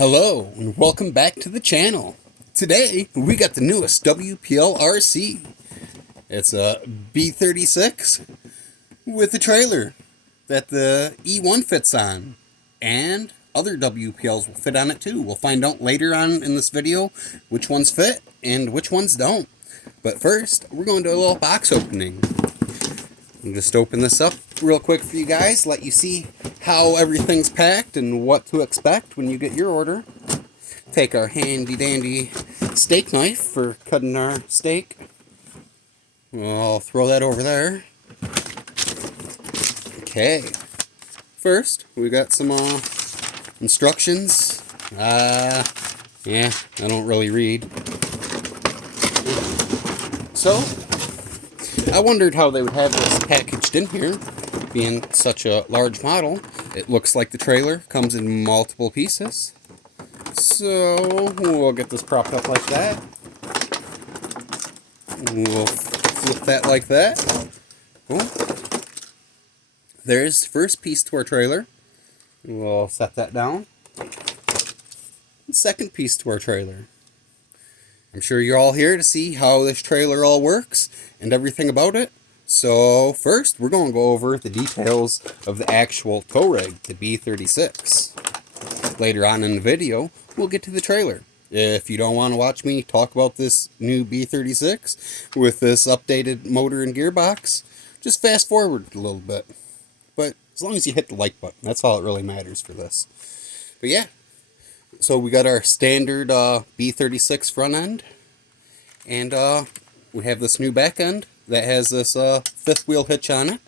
Hello and welcome back to the channel. Today we got the newest WPL RC. It's a B36 with a trailer that the E1 fits on, and other WPLs will fit on it too. We'll find out later on in this video which ones fit and which ones don't. But first, we're going to do a little box opening. I'll just open this up real quick for you guys, let you see how everything's packed and what to expect when you get your order. Take our handy dandy steak knife for cutting our steak. I'll throw that over there. Okay. First, we got some instructions. Yeah, I don't really read. So, I wondered how they would have this packaged in here, being such a large model. It looks like the trailer comes in multiple pieces. So, we'll get this propped up like that. We'll flip that like that. Cool. There's the first piece to our trailer. We'll set that down. Second piece to our trailer. I'm sure you're all here to see how this trailer all works and everything about it. So first, we're going to go over the details of the actual tow rig, the B36. Later on in the video, we'll get to the trailer. If you don't want to watch me talk about this new B36 with this updated motor and gearbox, just fast forward a little bit. But as long as you hit the like button, that's all that really matters for this. But yeah. So we got our standard B36 front end, and we have this new back end that has this fifth wheel hitch on it.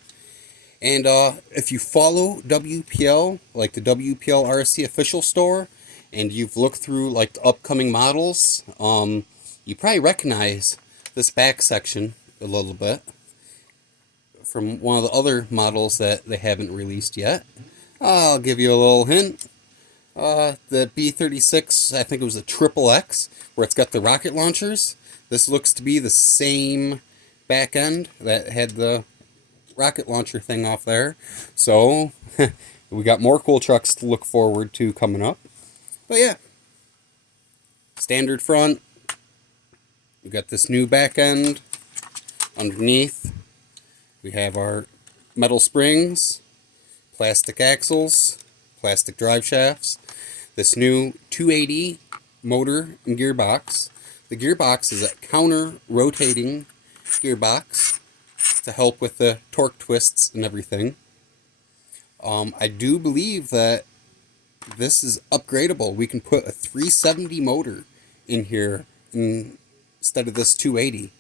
And if you follow WPL, like the WPL RC official store, and you've looked through like the upcoming models, you probably recognize this back section a little bit from one of the other models that they haven't released yet. I'll give you a little hint. The B36, I think it was a XXX, where it's got the rocket launchers. This looks to be the same back end that had the rocket launcher thing off there. So, we got more cool trucks to look forward to coming up. But yeah, standard front. We got this new back end. Underneath, we have our metal springs, plastic axles, plastic drive shafts, this new 280 motor and gearbox. The gearbox is a counter-rotating gearbox to help with the torque twists and everything. I do believe that this is upgradable. We can put a 370 motor in here instead of this 280.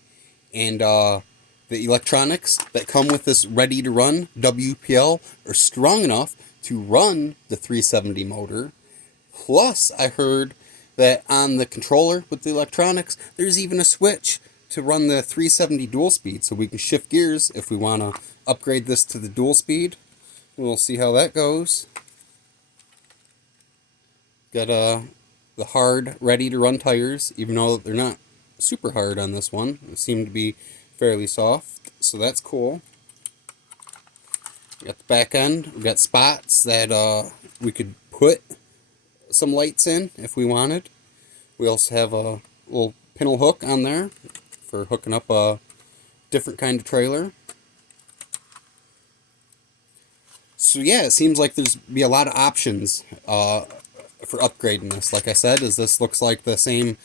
And the electronics that come with this ready-to-run WPL are strong enough to run the 370 motor. Plus, I heard that on the controller with the electronics, there's even a switch to run the 370 dual speed, so we can shift gears if we want to upgrade this to the dual speed. We'll see how that goes. Got the hard, ready-to-run tires, even though they're not super hard on this one. They seem to be fairly soft, so that's cool. We got the back end. We got spots that we could put some lights in if we wanted. We also have a little pintle hook on there for hooking up a different kind of trailer. So yeah, it seems like there's be a lot of options for upgrading this. Like I said, as this looks like the same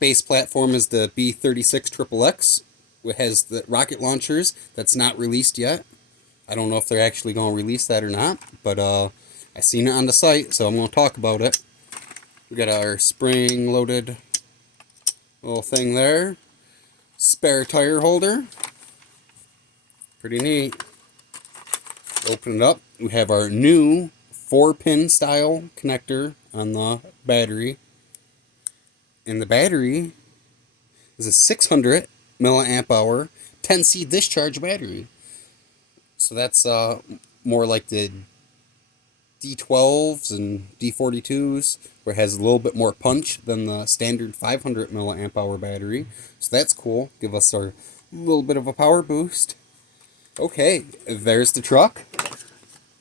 base platform as the B36 XXX. It has the rocket launchers that's not released yet. I don't know if they're actually going to release that or not, but I seen it on the site, so I'm going to talk about it. We got our spring-loaded little thing there. Spare tire holder. Pretty neat. Open it up. We have our new 4-pin style connector on the battery. And the battery is a 600 milliamp hour 10C discharge battery. So that's more like the D12s and D42s, where it has a little bit more punch than the standard 500 milliamp hour battery. So that's cool. Give us our little bit of a power boost. Okay, there's the truck.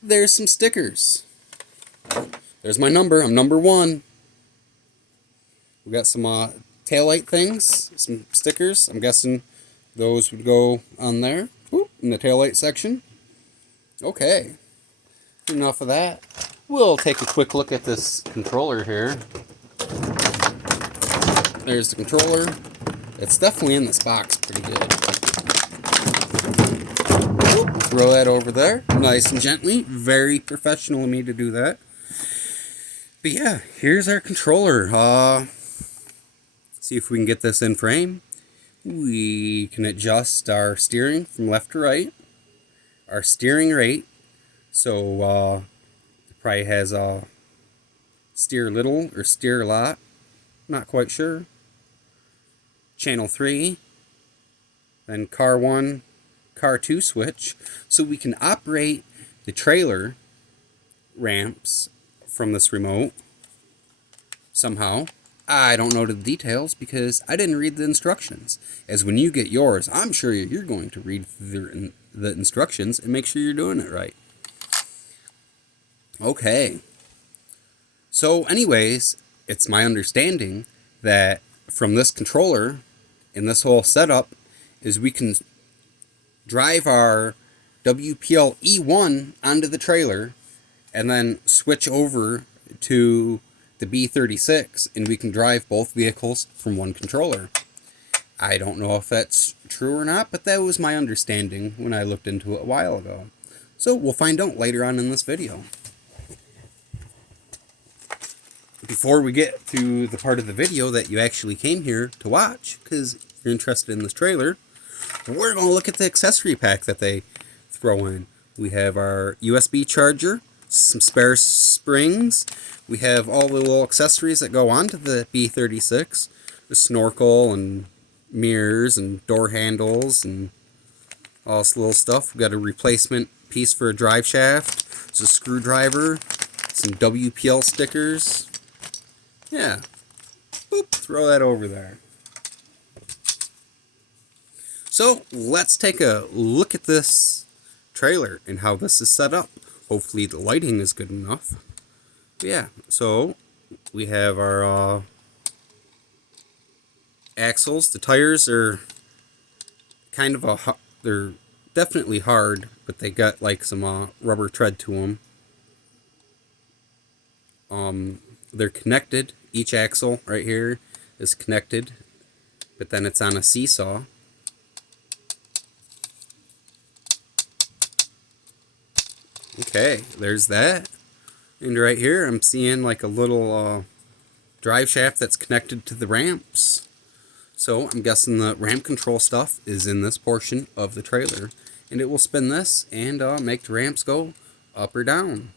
There's some stickers. There's my number. I'm number 1. We got some taillight things, some stickers. I'm guessing those would go on there. Whoop, in the taillight section. Okay, enough of that. We'll take a quick look at this controller here. There's the controller. It's definitely in this box pretty good. Whoop, throw that over there, nice and gently. Very professional of me to do that. But yeah, here's our controller. See if we can get this in frame. We can adjust our steering from left to right, our steering rate. So it probably has a steer little or steer a lot, not quite sure. Channel 3, then car 1, car 2 switch. So we can operate the trailer ramps from this remote somehow. I don't know the details because I didn't read the instructions. As when you get yours, I'm sure you're going to read the instructions and make sure you're doing it right. Okay. So anyways, it's my understanding that from this controller and this whole setup is we can drive our WPL E1 onto the trailer and then switch over to the B36, and we can drive both vehicles from one controller. I don't know if that's true or not, but that was my understanding when I looked into it a while ago. So we'll find out later on in this video. Before we get to the part of the video that you actually came here to watch, because you're interested in this trailer, we're going to look at the accessory pack that they throw in. We have our USB charger, some spare springs. We have all the little accessories that go onto the B36, the snorkel and mirrors and door handles and all this little stuff. We've got a replacement piece for a drive shaft. It's a screwdriver, some WPL stickers. Yeah, boop, throw that over there. So let's take a look at this trailer and how this is set up. Hopefully the lighting is good enough. But yeah, so we have our axles. The tires are kind of they're definitely hard, but they got like some rubber tread to them. They're connected. Each axle right here is connected, but then it's on a seesaw. Okay, there's that. And right here I'm seeing like a little drive shaft that's connected to the ramps. So I'm guessing the ramp control stuff is in this portion of the trailer. And it will spin this and make the ramps go up or down.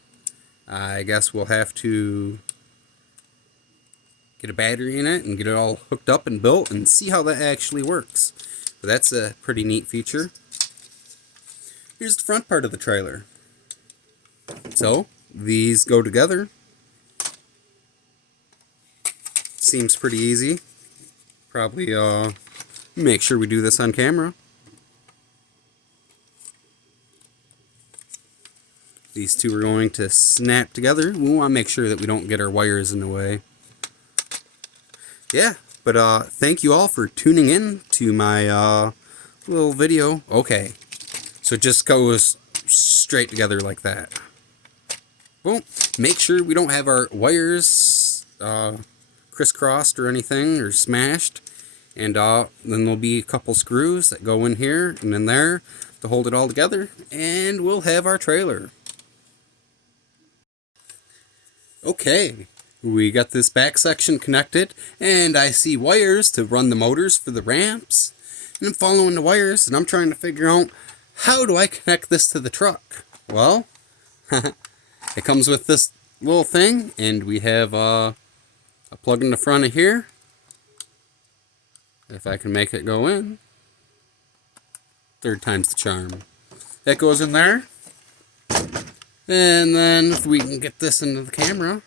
I guess we'll have to get a battery in it and get it all hooked up and built and see how that actually works. But that's a pretty neat feature. Here's the front part of the trailer. So these go together. Seems pretty easy. Probably make sure we do this on camera. These two are going to snap together. We want to make sure that we don't get our wires in the way. Yeah, but thank you all for tuning in to my little video. Okay, so it just goes straight together like that. Well, make sure we don't have our wires crisscrossed or anything or smashed. And then there'll be a couple screws that go in here and in there to hold it all together. And we'll have our trailer. Okay, we got this back section connected. And I see wires to run the motors for the ramps. And I'm following the wires and I'm trying to figure out how do I connect this to the truck. Well, it comes with this little thing, and we have a plug in the front of here. If I can make it go in. Third time's the charm. That goes in there. And then if we can get this into the camera,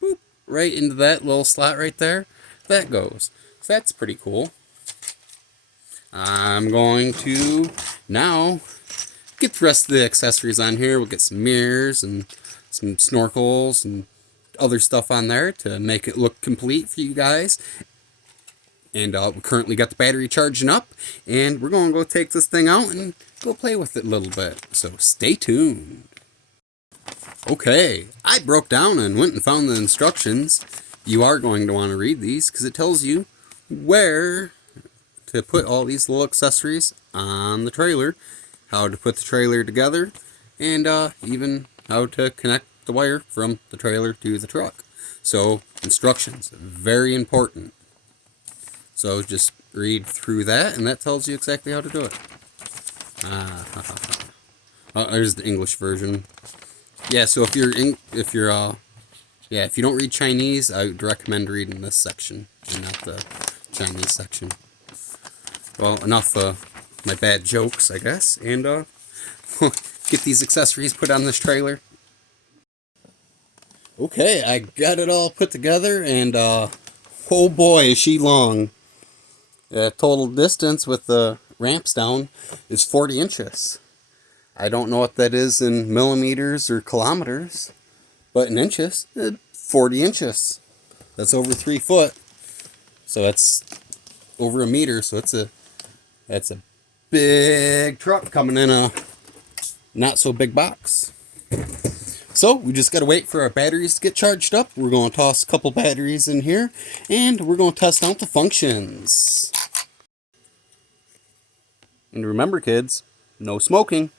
boop, right into that little slot right there, that goes. So that's pretty cool. I'm going to now get the rest of the accessories on here. We'll get some mirrors and some snorkels and other stuff on there to make it look complete for you guys. And we currently got the battery charging up, and we're going to go take this thing out and go play with it a little bit. So stay tuned. Okay, I broke down and went and found the instructions. You are going to want to read these because it tells you where to put all these little accessories on the trailer, how to put the trailer together, and even how to connect the wire from the trailer to the truck. So instructions, very important. So just read through that, and that tells you exactly how to do it. There's the English version. Yeah, so if you don't read Chinese, I would recommend reading this section and not the Chinese section. Well, enough my bad jokes, I guess, and get these accessories put on this trailer. Okay, I got it all put together, and oh boy, is she long. Total distance with the ramps down is 40 inches. I don't know what that is in millimeters or kilometers, but in inches, 40 inches. That's over 3 foot. So that's over a meter. So that's a big truck coming in a not so big box. So we just got to wait for our batteries to get charged up. We're going to toss a couple batteries in here, and we're going to test out the functions. And remember, kids, no smoking.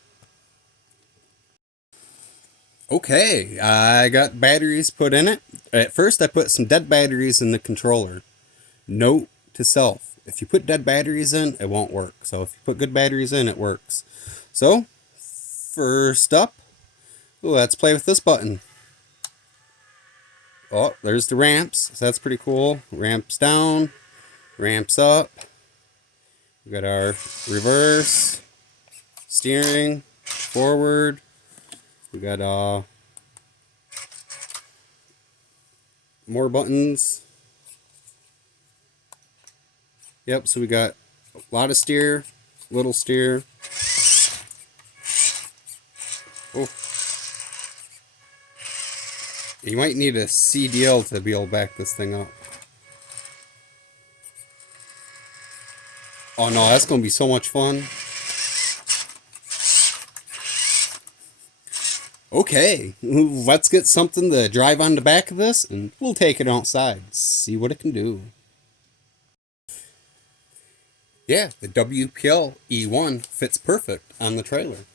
Okay, I got batteries put in it. At first, I put some dead batteries in the controller. Note to self, if you put dead batteries in, it won't work. So if you put good batteries in, it works. So, first up, let's play with this button. Oh, there's the ramps. So that's pretty cool. Ramps down, ramps up. We got our reverse, steering, forward. We got more buttons. Yep, so we got a lot of steer, little steer. Oh. You might need a CDL to be able to back this thing up. Oh no, that's going to be so much fun. Okay, let's get something to drive on the back of this, and we'll take it outside, see what it can do. Yeah, the WPL E1 fits perfect on the trailer,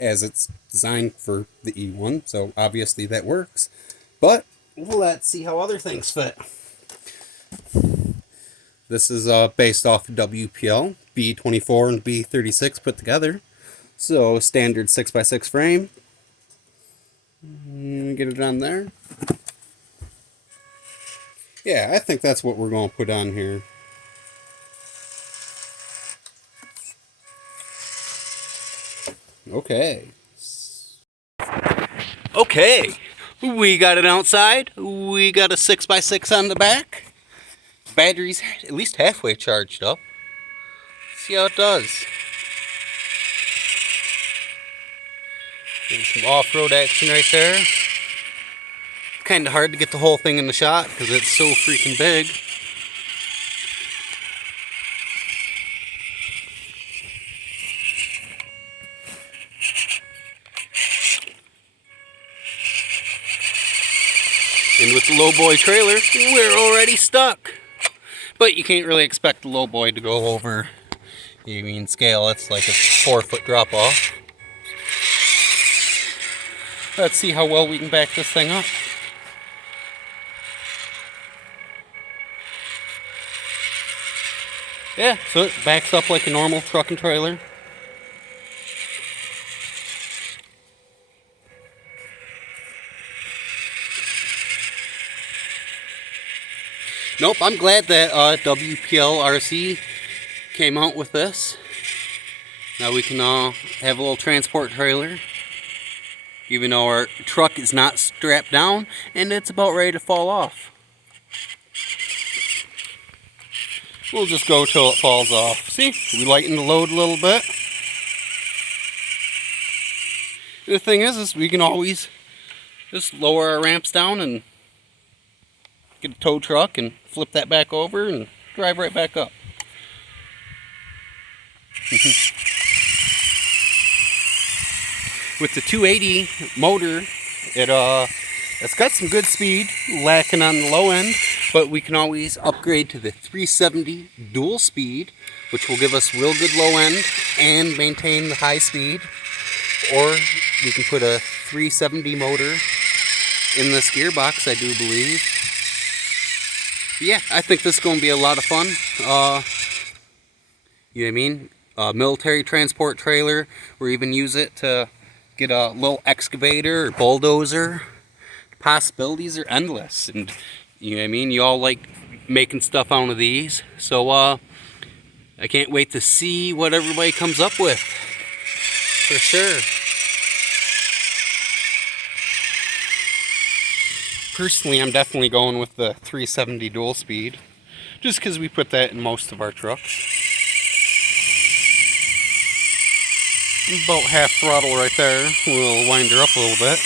as it's designed for the E1, so obviously that works. But let's see how other things fit. This is based off WPL B24 and B36 put together. So standard 6x6 frame. Get it on there. Yeah, I think that's what we're going to put on here. Okay. Okay, we got it outside. We got a 6x6 on the back. Battery's at least halfway charged up. See how it does. There's some off-road action right there. Kind of hard to get the whole thing in the shot because it's so freaking big. And with the lowboy trailer, we're already stuck. But you can't really expect the lowboy to go over, you mean scale, it's like a 4-foot drop off. Let's see how well we can back this thing up. Yeah, so it backs up like a normal truck and trailer. Nope, I'm glad that WPL RC came out with this. Now we can have a little transport trailer, even though our truck is not strapped down and it's about ready to fall off. We'll just go till it falls off. See, we lighten the load a little bit. The thing is we can always just lower our ramps down and get a tow truck and flip that back over and drive right back up. With the 280 motor, it's got some good speed, lacking on the low end, but we can always upgrade to the 370 dual speed, which will give us real good low end and maintain the high speed. Or we can put a 370 motor in this gearbox, I do believe. But yeah, I think this is going to be a lot of fun. You know what I mean? Military transport trailer, or even use it to get a little excavator or bulldozer. Possibilities are endless, and you know what I mean? You all like making stuff out of these, so I can't wait to see what everybody comes up with, for sure. Personally, I'm definitely going with the 370 dual speed, just because we put that in most of our trucks. About half throttle right there. We'll wind her up a little bit.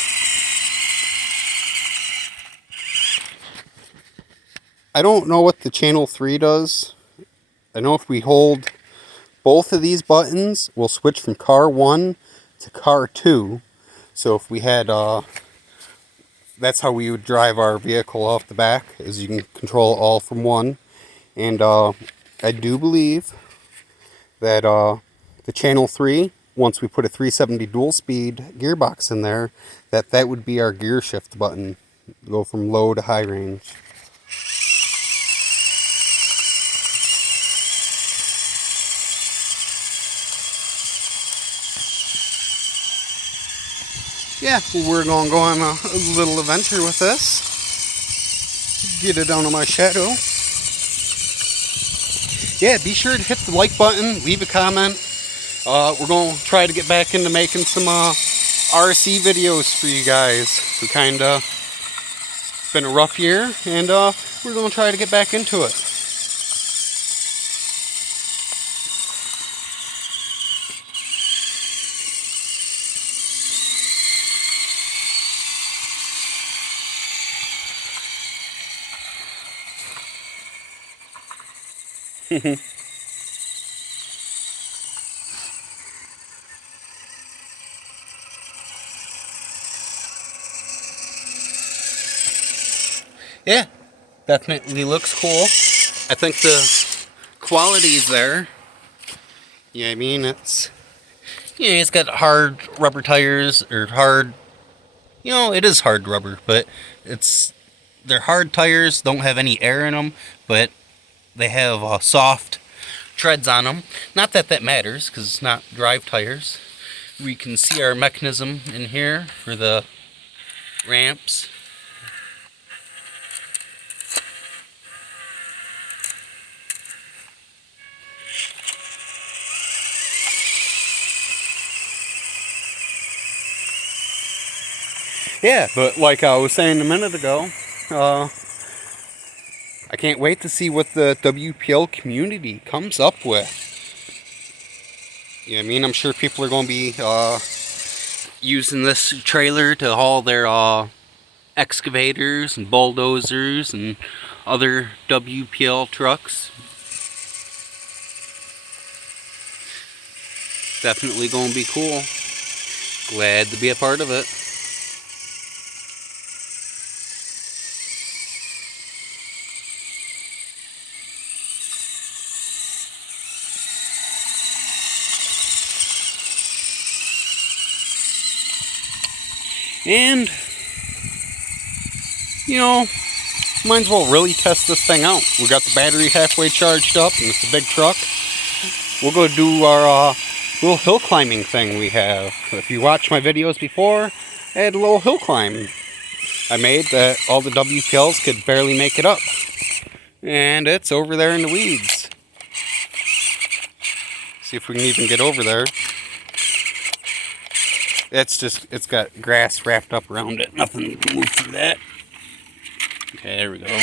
I don't know what the channel 3 does. I know if we hold both of these buttons, we'll switch from car 1 to car 2. So if we had, that's how we would drive our vehicle off the back, is you can control all from one. And I do believe that the channel 3, once we put a 370 dual speed gearbox in there, that would be our gear shift button. Go from low to high range. Yeah, we're going to go on a little adventure with this. Get it out of my shadow. Yeah, be sure to hit the like button, leave a comment. We're going to try to get back into making some RC videos for you guys. We kind of, it's been a rough year, and we're going to try to get back into it. Yeah, definitely looks cool. I think the quality's there. Yeah, I mean, it's, yeah, it's got hard rubber tires, or hard, you know, it is hard rubber, but they're hard tires, don't have any air in them, but they have soft treads on them. Not that that matters, because it's not drive tires. We can see our mechanism in here for the ramps. Yeah, but like I was saying a minute ago, I can't wait to see what the WPL community comes up with. You know what I mean? I'm sure people are going to be using this trailer to haul their excavators and bulldozers and other WPL trucks. Definitely going to be cool. Glad to be a part of it. And, you know, might as well really test this thing out. We got the battery halfway charged up, and it's a big truck. We'll go do our little hill climbing thing we have. If you watched my videos before, I had a little hill climb I made that all the WPLs could barely make it up. And it's over there in the weeds. See if we can even get over there. It's got grass wrapped up around it. Nothing can move through that. Okay, there we go.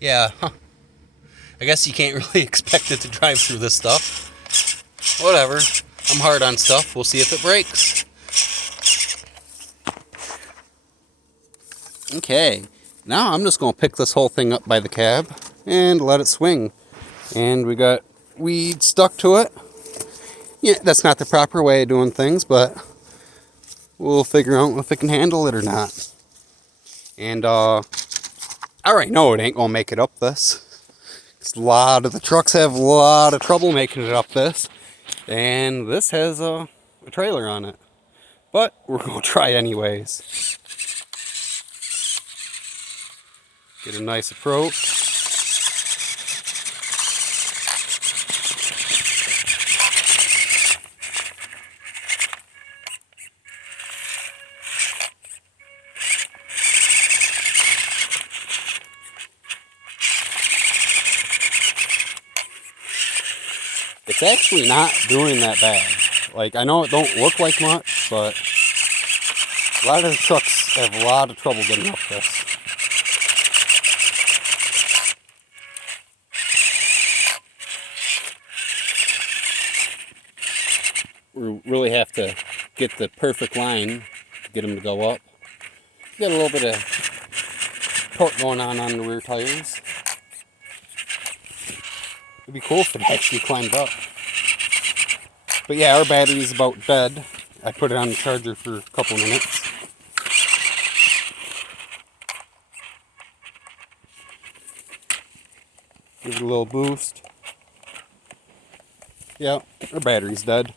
Yeah, I guess you can't really expect it to drive through this stuff. Whatever. I'm hard on stuff. We'll see if it breaks. Okay. Now I'm just going to pick this whole thing up by the cab and let it swing. And we got weed stuck to it. Yeah, that's not the proper way of doing things, but we'll figure out if it can handle it or not. And I already know it ain't going to make it up this. A lot of the trucks have a lot of trouble making it up this. And this has a trailer on it. But we're going to try anyways. Get a nice approach. It's actually not doing that bad. Like, I know it don't look like much, but a lot of the trucks have a lot of trouble getting up this. We really have to get the perfect line to get them to go up. Got a little bit of torque going on the rear tires. It'd be cool if it actually climbed up. But yeah, our battery's about dead. I put it on the charger for a couple minutes. Give it a little boost. Yeah, our battery's dead.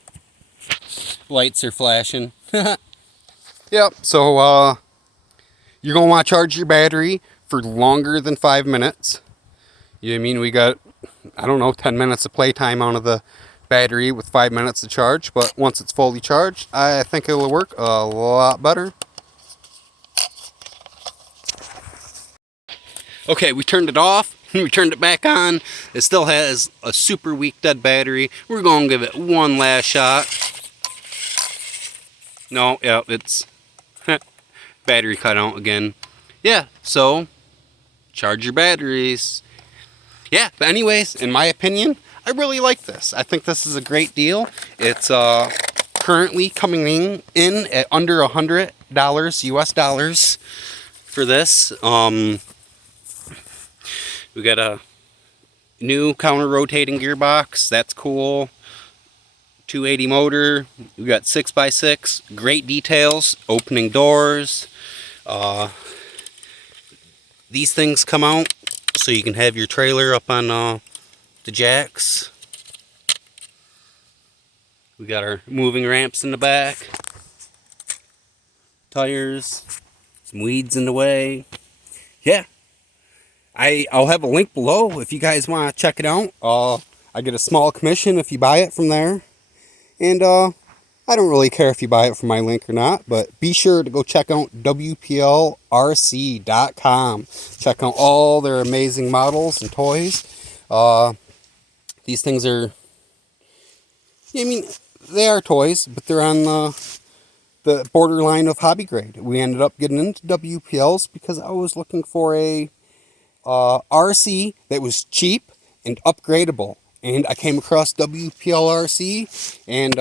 Lights are flashing. Yep, so you're going to want to charge your battery for longer than 5 minutes. You know what I mean? We got, I don't know, 10 minutes of playtime out of the battery with 5 minutes to charge. But once it's fully charged, I think it'll work a lot better. Okay, we turned it off. We turned it back on. It still has a super weak dead battery. We're going to give it one last shot. No, yeah, it's battery cut out again. Yeah, so charge your batteries. Yeah, but anyways, in my opinion, I really like this. I think this is a great deal. It's currently coming in at under $100 US dollars for this. We got a new counter rotating gearbox. That's cool. 280 motor. We got 6x6. Great details. Opening doors. These things come out so you can have your trailer up on the jacks. We got our moving ramps in the back. Tires. Some weeds in the way. Yeah. I'll have a link below if you guys want to check it out. I get a small commission if you buy it from there. And I don't really care if you buy it from my link or not, but be sure to go check out WPL RC.com. Check out all their amazing models and toys. These things are, I mean, they are toys, but they're on the borderline of hobby grade. We ended up getting into WPLs because I was looking for a RC that was cheap and upgradable. And I came across WPL RC, and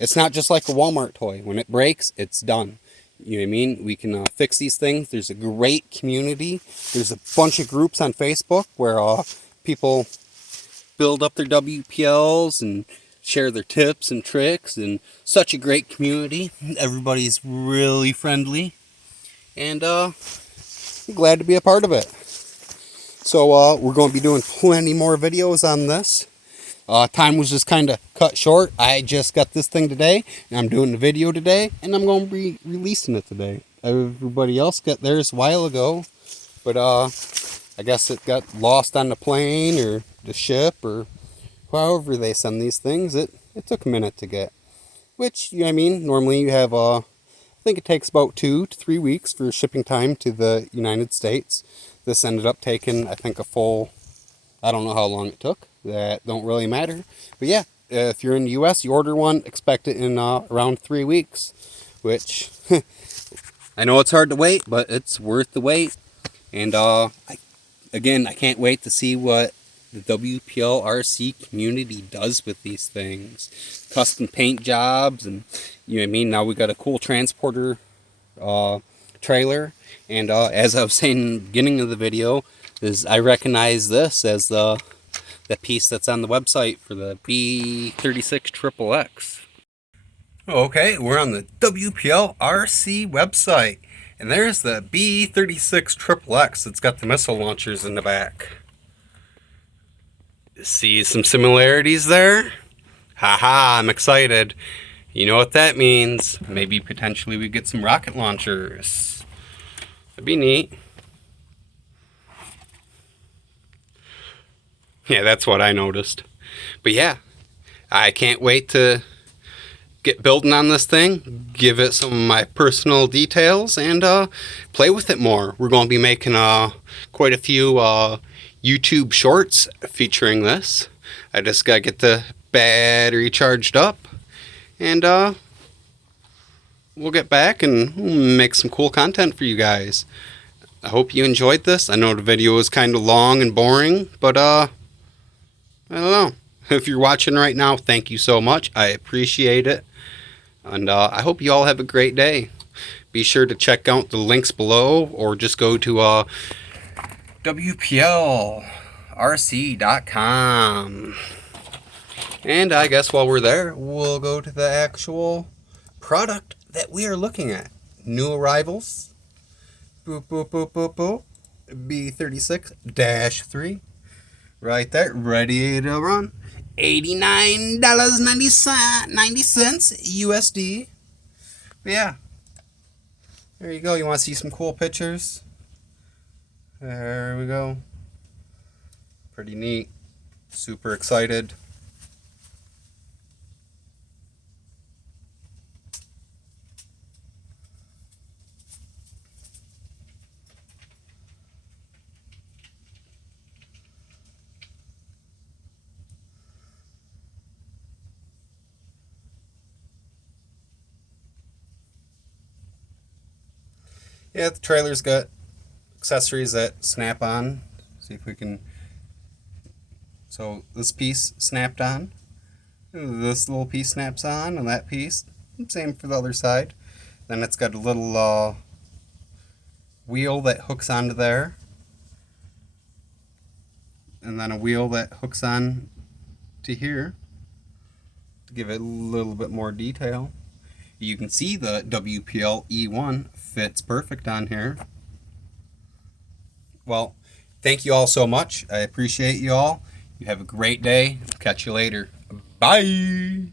it's not just like a Walmart toy. When it breaks, it's done. You know what I mean? We can fix these things. There's a great community. There's a bunch of groups on Facebook where people build up their WPLs and share their tips and tricks, and such a great community. Everybody's really friendly, and I'm glad to be a part of it. So we're going to be doing plenty more videos on this. Time was just kind of cut short. I just got this thing today, and I'm doing the video today, and I'm going to be releasing it today. Everybody else got theirs a while ago, but I guess it got lost on the plane or the ship or however they send these things. It took a minute to get, which, you know what I mean, normally you have, I think it takes about 2 to 3 weeks for shipping time to the United States. This ended up taking, I think, a full, I don't know how long it took. That don't really matter. But yeah, if you're in the U.S., you order one, expect it in around 3 weeks, which I know it's hard to wait, but it's worth the wait. And again, I can't wait to see what the WPL RC community does with these things. Custom paint jobs, and you know what I mean? Now we got a cool transporter trailer, and as I was saying in the beginning of the video, I recognize this as the piece that's on the website for the B36-3X. Okay, we're on the WPL RC website, and there's the B36-3X. It's got the missile launchers in the back. See some similarities there? Haha, I'm excited. You know what that means. Maybe potentially we get some rocket launchers. That'd be neat. Yeah, that's what I noticed. But yeah, I can't wait to get building on this thing, give it some of my personal details, and play with it more. We're going to be making quite a few YouTube shorts featuring this. I just got to get the battery charged up, and we'll get back and make some cool content for you guys. I hope you enjoyed this. I know the video was kind of long and boring, but I don't know. If you're watching right now, thank you so much. I appreciate it. And I hope you all have a great day. Be sure to check out the links below, or just go to WPLRC.com. And I guess while we're there, we'll go to the actual product that we are looking at. New arrivals. Boop, boop, boop, boop, boop. B36-3. Right there, ready to run. $89.90 USD. But yeah, there you go. You want to see some cool pictures? There we go. Pretty neat. Super excited. Yeah, the trailer's got accessories that snap on. See if we can. So this piece snapped on. This little piece snaps on, and that piece. Same for the other side. Then it's got a little wheel that hooks onto there. And then a wheel that hooks on to here to give it a little bit more detail. You can see the WPL E1 fits perfect on here. Well, thank you all so much. I appreciate you all. You have a great day. Catch you later. Bye.